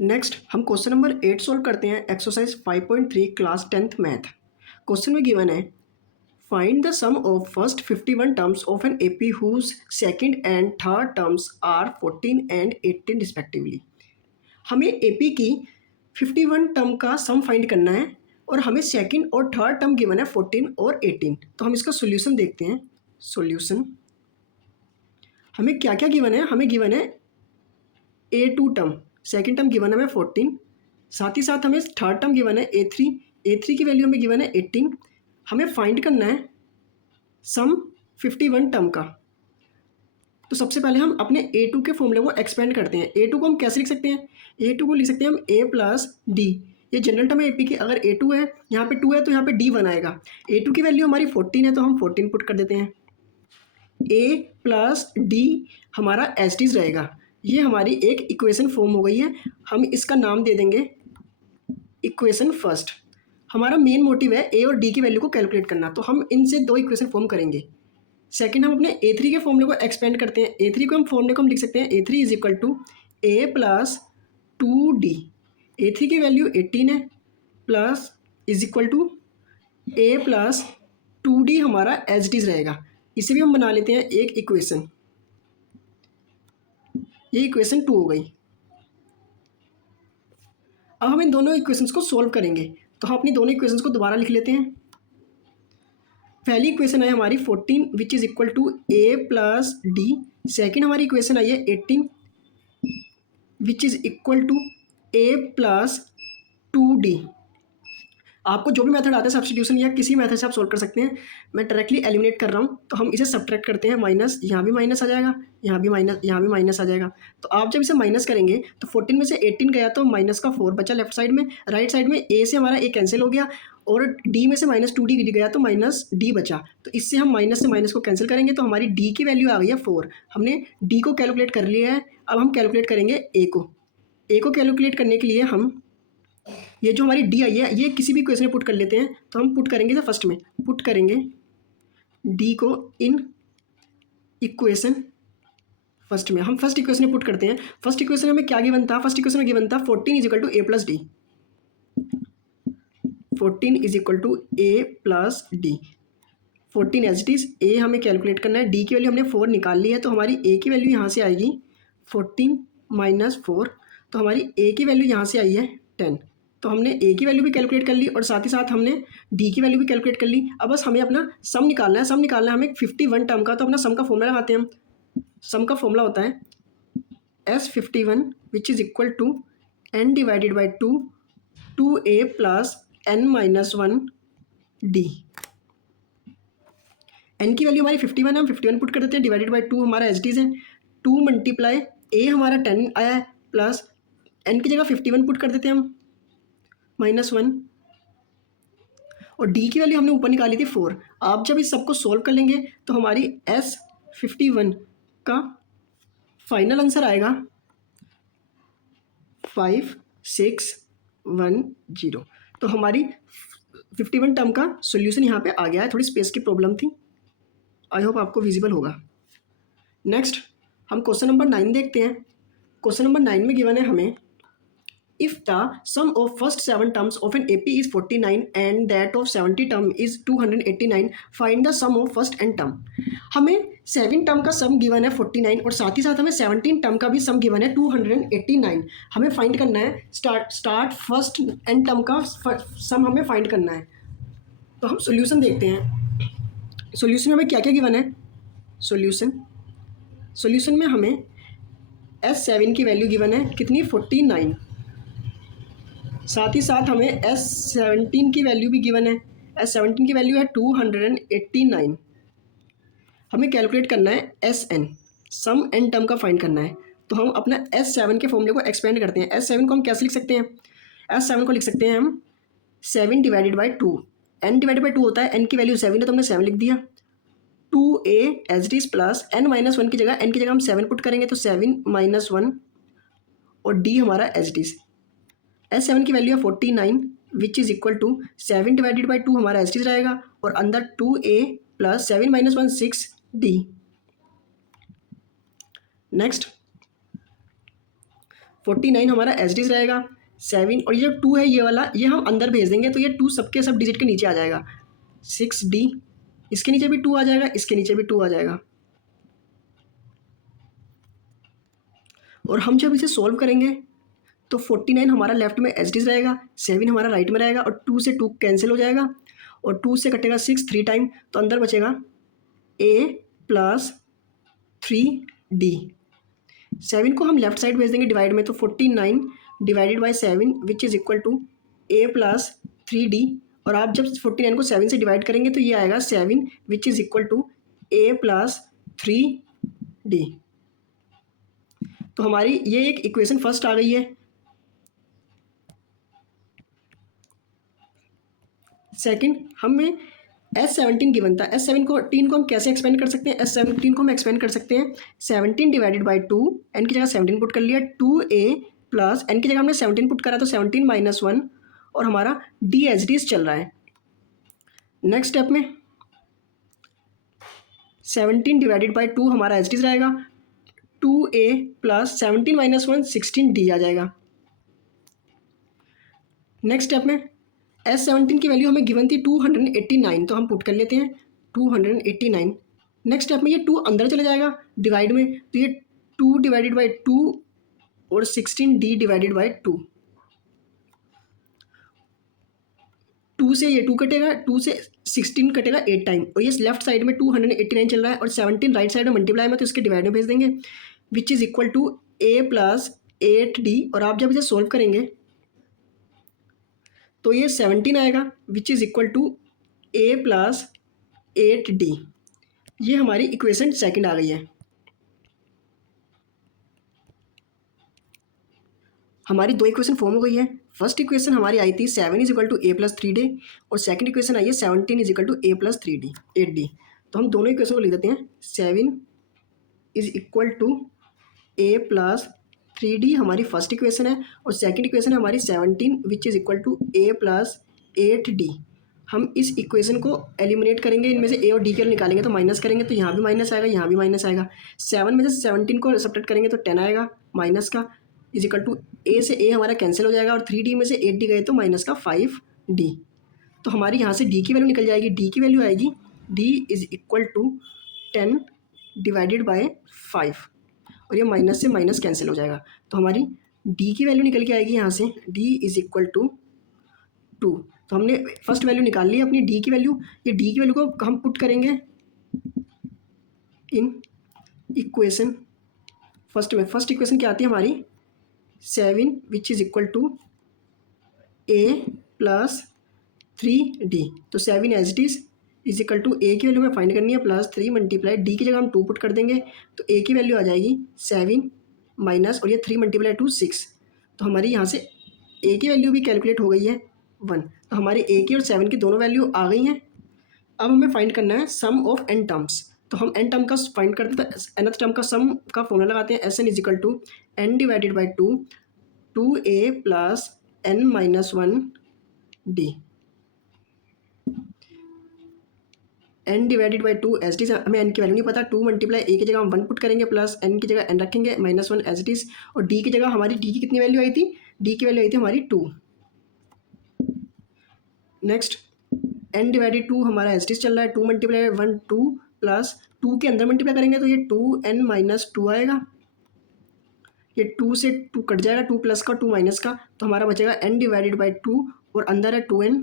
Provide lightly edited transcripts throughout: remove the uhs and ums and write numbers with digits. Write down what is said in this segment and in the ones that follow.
Next हम question number 8 solve करते हैं। Exercise 5.3 class 10th math. Question में गिवन है find the sum of first 51 terms of an AP whose second and third terms are 14 and 18 respectively. हमें AP की 51 term का sum find करना है और हमें सेकंड और थर्ड टर्म गिवन है 14 और 18। तो हम इसका सॉल्यूशन देखते हैं। सॉल्यूशन हमें क्या क्या गिवन है? हमें गिवन है A2 term, second term given है हमें 14, साथ ही साथ हमें थर्ड टर्म गिवन है A3 की वैल्यू हमें गिवन है 18। हमें फाइंड करना है सम 51 टर्म का। तो सबसे पहले हम अपने A2 के फॉर्मूले को एक्सपेंड करते हैं। A2 को हम कैसे लिख सकते हैं? A2 को लिख सकते हैं हम A प्लस डी। ये जनरल टर्म है एपी की। अगर A2 है, यहाँ पे 2 है तो यहाँ पे D1 आएगा। A2 की वैल्यू हमारी 14 है तो हम 14 पुट कर देते हैं। A प्लस डी हमारा एस टीज रहेगा। ये हमारी एक इक्वेशन फॉर्म हो गई है। हम इसका नाम दे देंगे इक्वेशन फर्स्ट। हमारा मेन मोटिव है ए और डी की वैल्यू को कैलकुलेट करना, तो हम इनसे दो इक्वेशन फॉर्म करेंगे। सेकंड हम अपने A3 के फॉर्मूले को एक्सपेंड करते हैं। A3 को हम फॉर्मूले को हम लिख सकते हैं A3 is equal to A plus 2D। A3 की वैल्यू 18 है plus is equal to A plus 2D हमारा एज डीज रहेगा। इसे भी हम बना लेते हैं एक इक्वेशन। ये इक्वेशन 2 हो गई। अब हम इन दोनों इक्वेशंस को सॉल्व करेंगे, तो हम अपनी दोनों इक्वेशंस को दोबारा लिख लेते हैं। पहली इक्वेशन है हमारी 14 which is equal to A plus d. Second हमारी इक्वेशन आई है 18 which is equal to A plus 2D। आपको जो भी मेथड आता है सब्स्टिट्यूशन या किसी मेथड से आप सोल्व कर सकते हैं। मैं डायरेक्टली एलिमिनेट कर रहा हूँ, तो हम इसे सब्ट्रैक्ट करते हैं। माइनस, यहाँ भी माइनस आ जाएगा, यहाँ भी माइनस आ जाएगा। तो आप जब इसे माइनस करेंगे तो 14 में से 18 गया तो माइनस का 4 बचा लेफ्ट साइड में। राइट साइड में ए से हमारा ए कैंसिल हो गया और डी में से माइनस 2D गया तो माइनस डी बचा। तो इससे हम माइनस से माइनस को कैंसिल करेंगे तो हमारी डी की वैल्यू आ गई है 4। हमने डी को कैलकुलेट कर लिया है। अब हम कैलकुलेट करेंगे ए को। ए को कैलकुलेट करने के लिए हम ये जो हमारी डी आई है ये किसी भी इक्वेशन में पुट कर लेते हैं। तो हम पुट करेंगे तो फर्स्ट में पुट करेंगे डी को इन इक्वेशन फर्स्ट में। हम फर्स्ट इक्वेशन में पुट करते हैं। फर्स्ट इक्वेशन में क्या गिवन था? फर्स्ट इक्वेशन में गिवन था 14 is equal to A plus D. 14 is equal to A plus D. 14 as it is. ए हमें कैलकुलेट करना है। डी की वैल्यू हमने 4 निकाल ली है, तो हमारी ए की वैल्यू यहाँ से आएगी 14 माइनस 4। तो हमारी ए की वैल्यू यहाँ से आई है 10। तो हमने ए की वैल्यू भी कैलकुलेट कर ली और साथ ही साथ हमने डी की वैल्यू भी कैलकुलेट कर ली। अब बस हमें अपना सम निकालना है। सम निकालना है हमें 51 टर्म का। तो अपना सम का फॉर्मूला लगाते हैं हम। सम का फॉर्मूला होता है S51 which is equal to n divided by 2 2a plus n minus 1d। n की वैल्यू हमारी 51 है, हम 51 पुट कर देते हैं। डिवाइडेड बाई 2 हमारा एच डीज है। 2 मल्टीप्लाई a हमारा 10 आया है प्लस n की जगह 51 पुट कर देते हैं हम -1 और डी की वैल्यू हमने ऊपर निकाली थी 4। आप जब इस सबको सोल्व कर लेंगे तो हमारी S51 का फाइनल आंसर आएगा 5610। तो हमारी 51 टर्म का सॉल्यूशन यहाँ पे आ गया है। थोड़ी स्पेस की प्रॉब्लम थी, आई होप आपको विजिबल होगा। नेक्स्ट हम क्वेश्चन नंबर 9 देखते हैं। क्वेश्चन नंबर 9 में गिवन है हमें if the sum of first 7 terms of an AP is 49 and that of 70 term is 289, find the sum of first n term। हमें 7 term का सम गिवन है 49 और साथ ही साथ हमें 17 टर्म का भी सम गिवन है 289। हमें फाइंड करना है स्टार्ट फर्स्ट n टर्म का सम हमें फाइंड करना है। तो हम सॉल्यूशन देखते हैं। सॉल्यूशन में हमें क्या क्या गिवन है? सॉल्यूशन में हमें S7 की वैल्यू गिवन है कितनी? 49। साथ ही साथ हमें S17 की वैल्यू भी गिवन है। S17 की वैल्यू है 289। हमें कैलकुलेट करना है Sn, सम n टर्म का फाइंड करना है। तो हम अपना S7 के फॉर्मूले को एक्सपेंड करते हैं। S7 को हम कैसे लिख सकते हैं? S7 को लिख सकते हैं हम 7 divided by 2। n divided by 2 होता है। n की वैल्यू 7 है तो हमने 7 लिख दिया। 2a H D plus n minus 1 की जगह n की जगह हम 7 पुट करेंगे तो 7 माइनस 1 और d हमारा एच डी। S7 की वैल्यू है 49 which is equal to 7 divided by 2 हमारा एच डी रहेगा और अंदर 2a plus 7 minus 1 6d। Next 49 हमारा एज इट इज़ रहेगा। 7 और ये जो 2 है ये वाला, ये हम अंदर भेज देंगे तो ये 2 सबके सब डिजिट के नीचे आ जाएगा। 6D, इसके नीचे भी 2 आ जाएगा, इसके नीचे भी 2 आ जाएगा। और हम जब इसे सॉल्व करेंगे तो 49 हमारा लेफ्ट में एज इट इज़ रहेगा, 7 हमारा राइट में रहेगा और 2 से 2 कैंसिल हो जाएगा और 2 से कटेगा 6 3 टाइम, तो अंदर बचेगा a प्लस 3D। 7 को हम लेफ्ट साइड भेज देंगे डिवाइड में, तो 49 divided by 7 which is equal to a plus 3D। और आप जब 49 को 7 से डिवाइड करेंगे तो ये आएगा 7 which is equal to a plus 3D। तो हमारी ये एक इक्वेशन फर्स्ट आ गई है। सेकंड, हमें S17 गिवन था। S17 को हम कैसे एक्सपेंड कर सकते हैं? S17 को हम एक्सपेंड कर सकते हैं 17 डिवाइडेड बाई 2, एन की जगह 17 पुट कर लिया, 2a प्लस एन की जगह हमने 17 पुट करा तो 17 माइनस 1 और हमारा डी एच डी चल रहा है। नेक्स्ट स्टेप में 17 डिवाइडेड बाई 2 हमारा एच डी रहेगा, 2a प्लस 17 माइनस 1 16D आ जाएगा। नेक्स्ट स्टेप में S17 की वैल्यू हमें गिवन थी 289, तो हम पुट कर लेते हैं 289। नेक्स्ट स्टेप में ये 2 अंदर चले जाएगा डिवाइड में, तो ये 2 डिवाइडेड बाई 2 और 16D डिवाइडेड बाई 2। 2 से ये 2 कटेगा, 2 से 16 कटेगा 8 टाइम, और ये लेफ्ट साइड में 289 चल रहा है और 17 राइट साइड में मल्टीप्लाई में, तो इसके डिवाइड में भेज देंगे which is equal to a plus 8D। और आप जब इसे सोल्व करेंगे तो ये 17 आएगा which is equal to a plus 8D। ये हमारी इक्वेशन सेकंड आ गई है। हमारी दो इक्वेशन फॉर्म हो गई है। फर्स्ट इक्वेशन हमारी आई थी 7 is equal to a plus 3D और सेकंड इक्वेशन आई है 17 is equal to a plus 3D 8D। तो हम दोनों इक्वेशन को लिख देते हैं। 7 is equal to a plus 3D हमारी फर्स्ट इक्वेशन है और सेकंड इक्वेशन है हमारी 17 which is equal to a plus 8D। हम इस इक्वेशन को एलिमिनेट करेंगे, इनमें से a और d के निकालेंगे तो माइनस करेंगे तो यहाँ भी माइनस आएगा, यहाँ भी माइनस आएगा। 7 में से 17 को सब्ट्रैक्ट करेंगे तो 10 आएगा माइनस का, इज इक्वल टू a से a हमारा कैंसिल हो जाएगा और 3D में से 8D गए तो माइनस का 5D। तो हमारी यहाँ से d की वैल्यू निकल जाएगी, d की वैल्यू आएगी d is equal to 10 divided by 5 और ये माइनस से माइनस कैंसिल हो जाएगा। तो हमारी d की वैल्यू निकल के आएगी यहाँ से d इज इक्वल टू 2। तो हमने फर्स्ट वैल्यू निकाल ली अपनी d की वैल्यू। ये d की वैल्यू को हम पुट करेंगे इन इक्वेशन फर्स्ट में। फर्स्ट इक्वेशन क्या आती है हमारी 7 which is equal to a plus 3D। तो 7 as it is equal to a की वैल्यू में फाइंड करनी है प्लस 3 मल्टीप्लाई d की जगह हम 2 पुट कर देंगे तो a की वैल्यू आ जाएगी 7 माइनस और ये 3 मल्टीप्लाई 2 6। तो हमारी यहाँ से a की वैल्यू भी कैलकुलेट हो गई है 1। तो हमारी a की और 7 की दोनों वैल्यू आ गई हैं। अब हमें फाइंड करना है सम ऑफ n टर्म्स। तो हम n टर्म का फाइंड करते हैं तो nth टर्म का सम का फॉर्मूला लगाते हैं Sn is equal to n divided by 2 2a plus n minus 1d। n divided by 2 as is, हमें n की वैल्यू नहीं पता, 2 मल्टीप्लाई a की जगह हम 1 पुट करेंगे प्लस n की जगह n रखेंगे माइनस 1 एज इट इज, और d की जगह हमारी d की कितनी वैल्यू आई थी? d की वैल्यू आई थी हमारी 2। नेक्स्ट n डिवाइडेड 2 हमारा एज इट इज चल रहा है, 2 मल्टीप्लाई 1 2 प्लस 2 के अंदर मल्टीप्लाई करेंगे तो ये 2n माइनस 2 आएगा, ये 2 से 2 कट जाएगा, 2 प्लस का 2 माइनस का, तो हमारा बचेगा n डिवाइडेड बाई 2 और अंदर है 2n,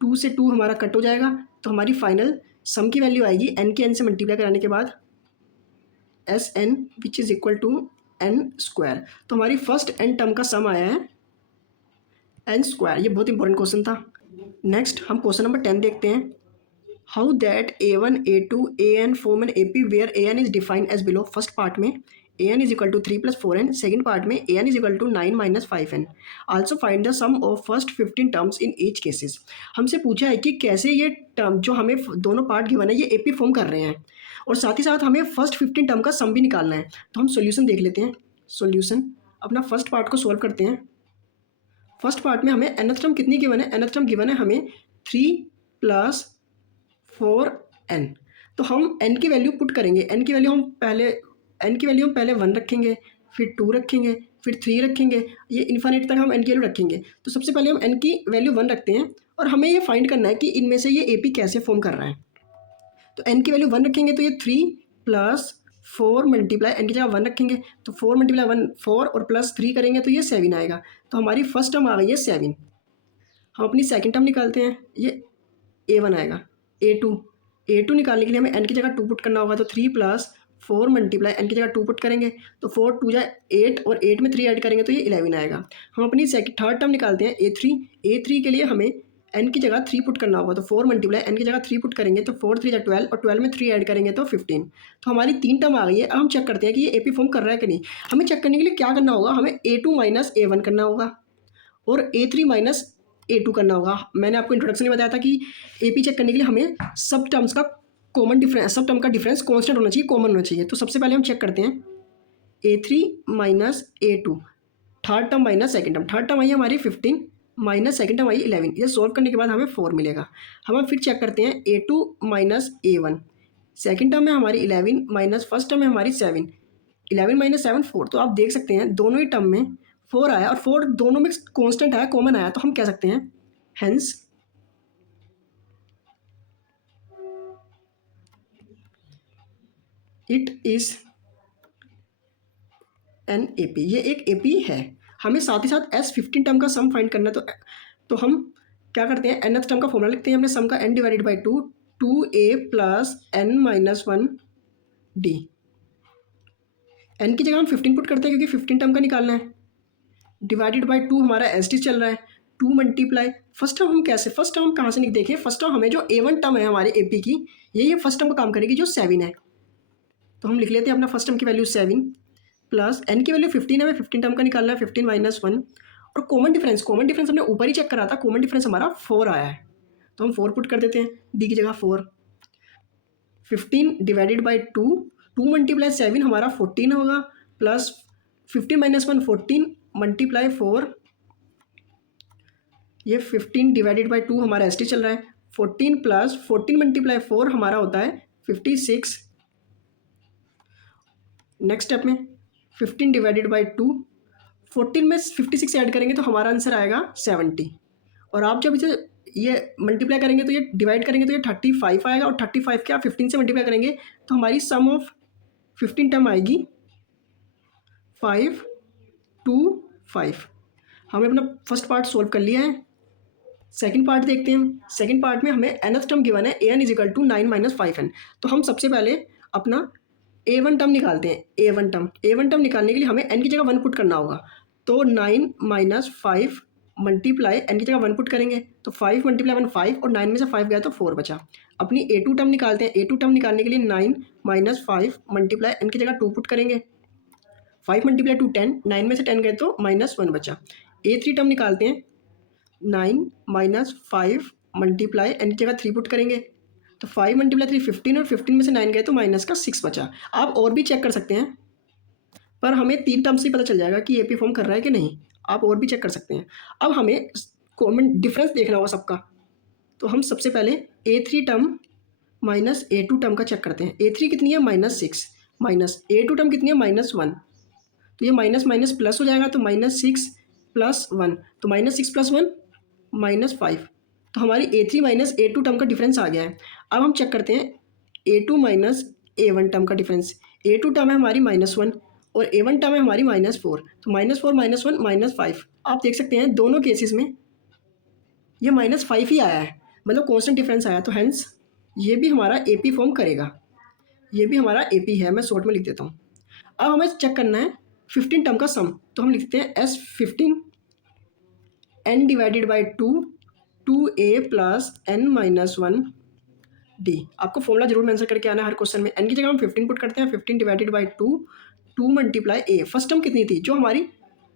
2 से 2 हमारा कट हो जाएगा। तो हमारी फाइनल सम की वैल्यू आएगी n के n से मल्टीप्लाई कराने के बाद Sn which is equal to n square. तो हमारी फर्स्ट n टर्म का सम आया है n स्क्वायर। ये बहुत इंपॉर्टेंट क्वेश्चन था। नेक्स्ट हम क्वेश्चन नंबर 10 देखते हैं। How that a1 a2 an form an AP where an is defined as below. First part में an is equal to 3 plus 4n, second part में an is equal to 9 minus 5n। Also find the sum of first 15 terms in each cases. हमसे पूछा है कि कैसे ये term जो हमें दोनों पार्ट गिवन है ये AP फॉर्म कर रहे हैं और साथ ही साथ हमें फर्स्ट 15 टर्म का सम भी निकालना है। तो हम सोल्यूशन देख लेते हैं। सोल्यूशन अपना फर्स्ट पार्ट को सॉल्व करते हैं। फर्स्ट पार्ट में हमें nth टर्म कितनी गिवन है? nth टर्म गिवन है हमें 3 प्लस 4n। तो हम n की वैल्यू पुट करेंगे। n की वैल्यू हम पहले 1 रखेंगे, फिर 2 रखेंगे, फिर 3 रखेंगे, ये इन्फिनिट तक हम n की वैल्यू रखेंगे। तो सबसे पहले हम n की वैल्यू 1 रखते हैं और हमें ये फाइंड करना है कि इनमें से ये AP कैसे फॉर्म कर रहा है। तो n की वैल्यू 1 रखेंगे तो ये 3 प्लस 4 मल्टीप्लाई n की जगह 1 रखेंगे तो 4 मल्टीप्लाई 1 4 और प्लस 3 करेंगे तो ये 7 आएगा। तो हमारी फर्स्ट टर्म आ गई है 7। हम अपनी सेकंड टर्म निकालते हैं, ये A1 आएगा। A2 निकालने के लिए हमें n की जगह 2 पुट करना होगा तो 3 प्लस 4 मल्टीप्लाई n की जगह 2 पुट करेंगे तो 4 2 जा 8 और 8 में 3 ऐड करेंगे तो ये 11 आएगा। हम अपनी थर्ड टर्म निकालते हैं A3 के लिए हमें n की जगह 3 पुट करना होगा तो 4 मल्टीप्लाई n की जगह 3 पुट करेंगे तो 4 3 जा 12 और 12 में 3 ऐड करेंगे तो 15। तो हमारी 3 टर्म आ गई है। अब हम चेक करते हैं कि ये AP फॉर्म कर रहा है कि नहीं। हमें चेक करने के लिए क्या करना होगा, हमें A2 माइनस A1 करना होगा और A3 माइनस A2 करना होगा। मैंने आपको इंट्रोडक्शन में बताया था कि AP चेक करने के लिए हमें सब टर्म्स का कॉमन डिफरेंस, सब टर्म का डिफरेंस कांस्टेंट होना चाहिए, कॉमन होना चाहिए। तो सबसे पहले हम चेक करते हैं A3 minus A2, third term minus second term. Third term आई हमारी 15 माइनस सेकंड टर्म आई 11। ये सॉल्व करने के बाद हमें 4 मिलेगा। हम फिर चेक करते हैं A2 minus A1, second term है हमारी 11 माइनस फर्स्ट टर्म है हमारी 7, 11 माइनस 7 4। तो आप देख सकते हैं दोनों ही टर्म में 4 आया और 4 दोनों में कांस्टेंट आया, कॉमन आया। तो हम कह सकते हैं hence it is an AP, ये एक AP है। हमें साथ ही साथ S15 टर्म का सम फाइंड करना है तो हम क्या करते हैं, nth टर्म का फॉर्मूला लिखते हैं हमने सम का n divided by 2, 2a plus n minus 1 d। n की जगह हम 15 पुट करते हैं क्योंकि 15 टर्म का निकालना है, डिवाइडेड बाई 2 हमारा SD चल रहा है, 2 मल्टीप्लाई फर्स्ट टर्म हम कैसे, फर्स्ट टर्म हम कहाँ से देखें, फर्स्ट टर्म हमें जो A1 टर्म है हमारे AP की, ये फर्स्ट टर्म का काम करेगी जो 7 है। तो हम लिख लेते हैं अपना फर्स्ट टर्म की वैल्यू 7 प्लस n की वैल्यू 15 है, हमें 15 टर्म का निकालना है, 15 माइनस 1 और कॉमन डिफरेंस हमने ऊपर ही चेक करा था, कॉमन डिफरेंस हमारा 4 आया है तो हम 4 पुट कर देते हैं d की जगह 4। 15 डिवाइडेड बाई 2, 2 मल्टीप्लाई 7 हमारा 14 होगा प्लस 15 माइनस 1 14 मल्टीप्लाई 4, ये 15 डिवाइडेड बाई 2 हमारा SD चल रहा है, 14 प्लस 14 मल्टीप्लाई 4 हमारा होता है 56। नेक्स्ट स्टेप में 15 डिवाइडेड बाई 2, 14 में 56 ऐड करेंगे तो हमारा आंसर आएगा 70। और आप जब इसे ये मल्टीप्लाई करेंगे तो ये डिवाइड करेंगे तो ये 35 आएगा और 35 क्या 15 से मल्टीप्लाई करेंगे तो हमारी सम ऑफ 15 टर्म आएगी 5 2 5। हमने अपना फर्स्ट पार्ट सोल्व कर लिया है। सेकंड पार्ट देखते हैं। सेकंड पार्ट में हमें nth टर्म गिवन है an is equal to 9 minus 5n। तो हम सबसे पहले अपना A1 टर्म निकालते हैं। A1 टर्म निकालने के लिए हमें n की जगह 1 पुट करना होगा तो 9 माइनस 5 मल्टीप्लाई n की जगह 1 पुट करेंगे तो 5 मल्टीप्लाई 1 5 और 9 में से 5 गया तो 4 बचा। अपनी A2 टर्म निकालते हैं। A2 टर्म निकालने के लिए 9 माइनस 5 मल्टीप्लाई n की जगह 2 पुट करेंगे, 5 मल्टीप्लाई 2 10, 9 में से 10 गए तो माइनस 1 बचा। A3 टर्म निकालते हैं, 9 माइनस 5 मल्टीप्लाई n की जगह 3 पुट करेंगे तो 5 मल्टीप्लाई 3 15 और 15 में से 9 गए तो माइनस का 6 बचा। आप और भी चेक कर सकते हैं पर हमें 3 टर्म से ही पता चल जाएगा कि AP फॉर्म कर रहा है कि नहीं। आप और भी चेक कर सकते हैं। अब हमें कॉमन डिफरेंस देखना होगा सबका। तो हम सबसे पहले A3 term minus A2 term का चेक करते हैं। A3 कितनी है -6 माइनस A2 टर्म कितनी है -1। तो ये माइनस माइनस प्लस हो जाएगा तो -6 प्लस 1 तो -6 प्लस 1 -5। तो हमारी A3 माइनस A2 टर्म का डिफरेंस आ गया है। अब हम चेक करते हैं A2 माइनस A1 टर्म का डिफरेंस। A2 टर्म है हमारी -1 और A1 टर्म है हमारी -4। तो -4 -1 -5। आप देख सकते हैं दोनों केसेस में ये -5 ही आया है, मतलब कॉन्स्टेंट डिफरेंस आया। तो हेंस ये भी हमारा AP फॉर्म करेगा, ये भी हमारा AP है। मैं शॉर्ट में लिख देता हूँ। अब हमें चेक करना है 15 टर्म का सम। तो हम लिखते हैं S15 n divided by 2 2a plus n minus 1 d। आपको फॉर्मूला जरूर मेंशन करके आना है हर क्वेश्चन में। n की जगह हम 15 पुट करते हैं, 15 divided by 2 2 multiply a। First term कितनी थी, जो हमारी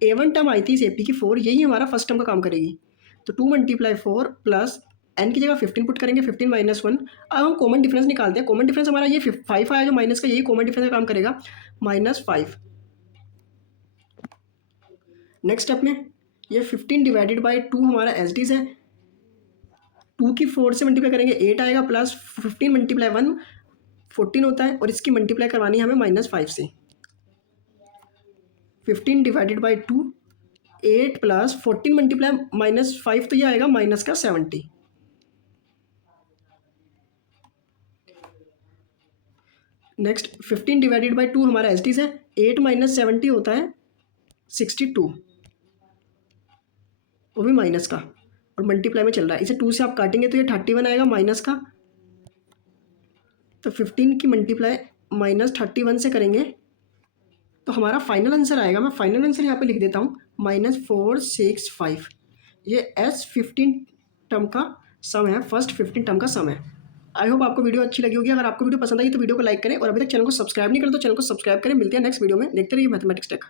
A1 टर्म आई थी इस AP की 4, यही हमारा फर्स्ट टर्म का काम करेगी। तो 2 मल्टीप्लाई 4 प्लस n की जगह 15 पुट करेंगे, 15 माइनस 1। अब हम कॉमन डिफरेंस निकालते हैं। कॉमन डिफरेंस हमारा ये 5 आया जो माइनस का, यही कॉमन डिफरेंस का काम करेगा -5। नेक्स्ट स्टेप में ये 15 डिवाइडेड बाई 2 हमारा SDs है, 2 की 4 से मल्टीप्लाई करेंगे 8 आएगा प्लस 15 मल्टीप्लाई 1 14 होता है और इसकी मल्टीप्लाई करवानी है हमें -5 से। 15 डिवाइडेड बाई 2, 8 प्लस 14 मल्टीप्लाई -5, तो ये आएगा माइनस का 70। नेक्स्ट 15 डिवाइडेड बाई 2 हमारा एस है, 8 माइनस 70 होता है 62, वो भी माइनस का और मल्टीप्लाई में चल रहा है। इसे 2 से आप काटेंगे तो ये 31 आएगा माइनस का। तो 15 की मल्टीप्लाई -31 से करेंगे तो हमारा फाइनल आंसर आएगा, मैं फाइनल आंसर यहाँ पे लिख देता हूँ -465। ये S15 टर्म का सम है, फर्स्ट 15 टर्म का सम है। आई होप आपको वीडियो अच्छी लगी होगी। अगर आपको वीडियो पसंद आई तो वीडियो को लाइक करें और अभी तक चैनल को सब्सक्राइब नहीं करें तो चैनल को सब्सक्राइब करें। मिलते हैं नेक्स्ट वीडियो में, देखते रहिए मैथमेटिक्स टेक।